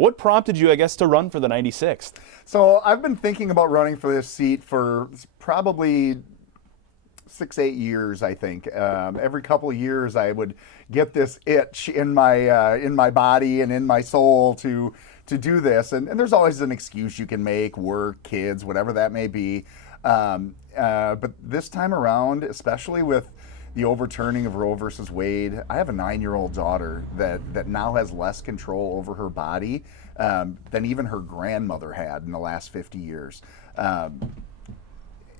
What prompted you, I guess, to run for the 96th? So I've been thinking about running for this seat for probably 6-8 years, I think. Every couple of years, I would get this itch in my body and in my soul to do this. And there's always an excuse you can make: work, kids, whatever that may be. But this time around, especially with the overturning of Roe versus Wade, I have a 9-year-old daughter that now has less control over her body than even her grandmother had in the last 50 years.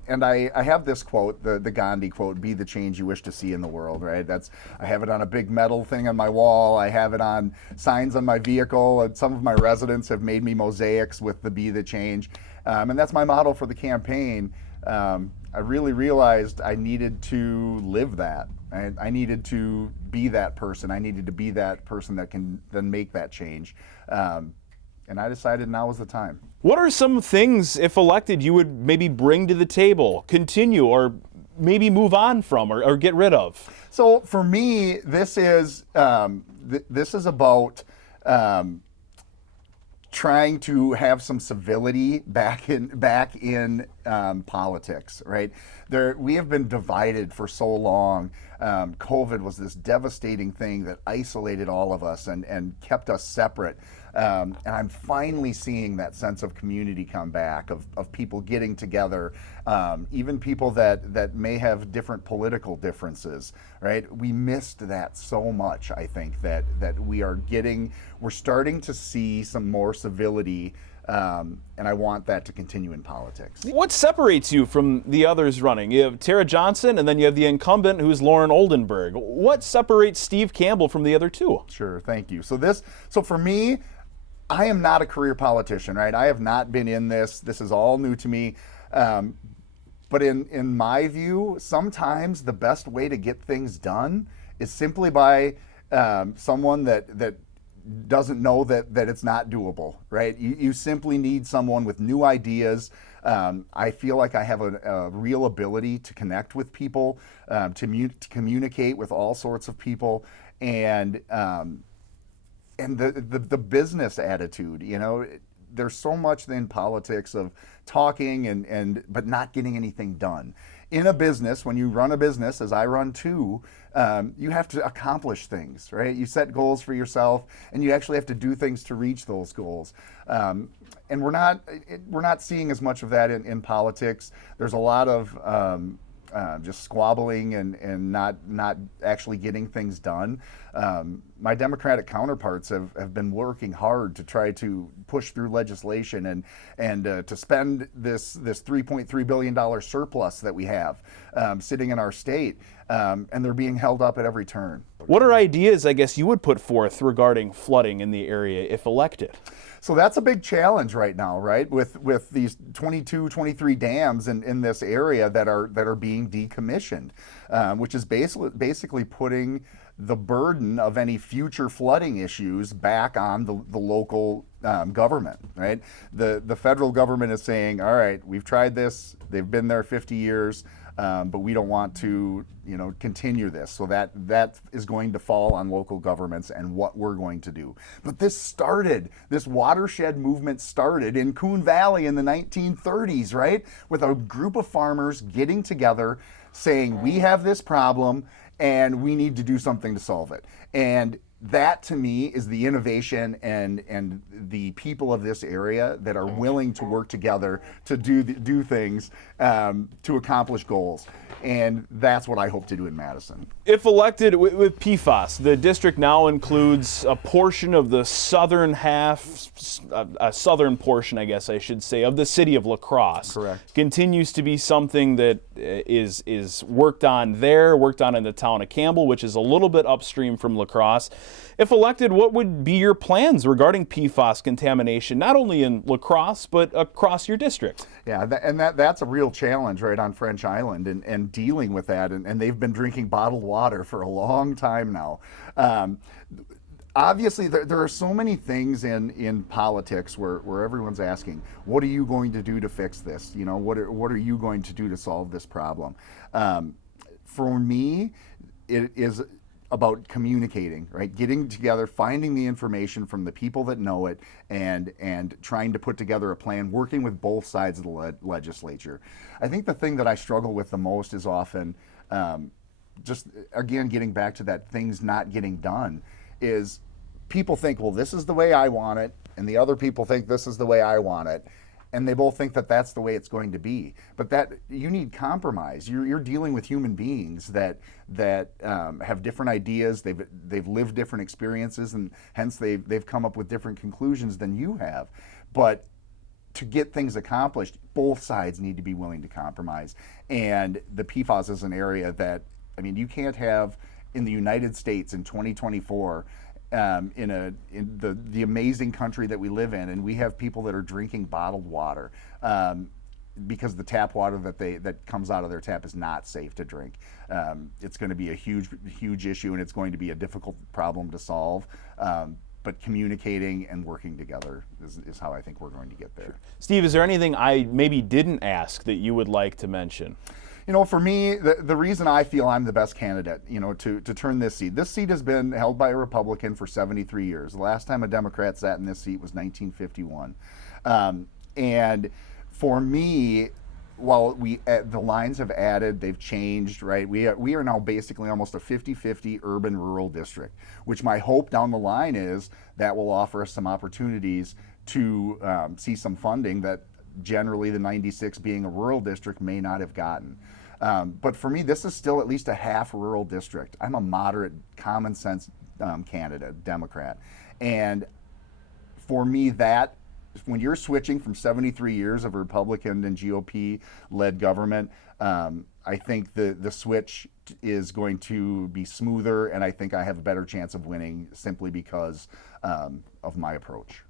And I have this quote, the Gandhi quote: "Be the change you wish to see in the world." Right? I have it on a big metal thing on my wall. I have it on signs on my vehicle. And some of my residents have made me mosaics with the "Be the change," and that's my motto for the campaign. I really realized I needed to live that. I needed to be that person. I needed to be that person that can then make that change. And I decided now was the time. What are some things, if elected, you would maybe bring to the table, continue, or maybe move on from, or get rid of? So for me, this is about trying to have some civility back in politics, right? We have been divided for so long. COVID was this devastating thing that isolated all of us and kept us separate. And I'm finally seeing that sense of community come back, of people getting together, even people that may have different political differences, right? We missed that so much, I think, that we're starting to see some more civility, and I want that to continue in politics. What separates you from the others running? You have Tara Johnson, and then you have the incumbent, who's Lauren Oldenburg. What separates Steve Campbell from the other two? Sure, thank you. So for me, I am not a career politician, right? I have not been in this. This is all new to me. But in my view, sometimes the best way to get things done is simply by someone that doesn't know that it's not doable, right? You simply need someone with new ideas. I feel like I have a real ability to connect with people, to communicate with all sorts of people, and the business attitude. There's so much in politics of talking but not getting anything done. In a business, when you run a business, as I run too, you have to accomplish things, right? You set goals for yourself, and you actually have to do things to reach those goals. And we're not seeing as much of that in politics. There's a lot of just squabbling and not actually getting things done. My Democratic counterparts have been working hard to try to push through legislation and to spend this $3.3 billion surplus that we have sitting in our state, and they're being held up at every turn. What are ideas, I guess, you would put forth regarding flooding in the area if elected? So that's a big challenge right now, right? With these 22, 23 dams in this area that are being decommissioned, which is basically putting the burden of any future flooding issues back on the local government, right? The federal government is saying, all right, we've tried this, they've been there 50 years, but we don't want to continue this. So that is going to fall on local governments and what we're going to do. But this watershed movement started in Coon Valley in the 1930s, right? With a group of farmers getting together saying, we have this problem and we need to do something to solve it. And that, to me, is the innovation and the people of this area that are willing to work together to do things to accomplish goals. And that's what I hope to do in Madison. If elected with PFAS, the district now includes a portion of the southern a southern portion, I guess I should say, of the city of La Crosse. Correct. Continues to be something that is worked on in the town of Campbell, which is a little bit upstream from La Crosse. If elected, what would be your plans regarding PFAS contamination, not only in La Crosse, but across your district? Yeah, that's a real challenge right on French Island and dealing with that. And they've been drinking bottled water for a long time now. Obviously, there are so many things in politics where everyone's asking, what are you going to do to fix this? What are you going to do to solve this problem? For me, it is about communicating, right? Getting together, finding the information from the people that know it, and trying to put together a plan, working with both sides of the legislature. I think the thing that I struggle with the most is often, just again getting back to that things not getting done, is people think, well, this is the way I want it, and the other people think this is the way I want it, and they both think that that's the way it's going to be. But that you need compromise. You're dealing with human beings that have different ideas. They've lived different experiences, and hence they've come up with different conclusions than you have. But to get things accomplished, both sides need to be willing to compromise. And the PFAS is an area that, I mean, you can't have in the United States in 2024. In the amazing country that we live in, and we have people that are drinking bottled water because the tap water that comes out of their tap is not safe to drink. It's going to be a huge issue, and it's going to be a difficult problem to solve. But communicating and working together is how I think we're going to get there. Steve, is there anything I maybe didn't ask that you would like to mention? You know, for me, the reason I feel I'm the best candidate, you know, to turn this seat has been held by a Republican for 73 years. The last time a Democrat sat in this seat was 1951. And for me, while the lines have added, they've changed, right? We are now basically almost a 50-50 urban-rural district, which my hope down the line is that will offer us some opportunities to see some funding that generally the 96 being a rural district may not have gotten. But for me, this is still at least a half rural district. I'm a moderate, common sense candidate, Democrat. And for me, that when you're switching from 73 years of Republican and GOP-led government, I think the switch is going to be smoother, and I think I have a better chance of winning simply because of my approach.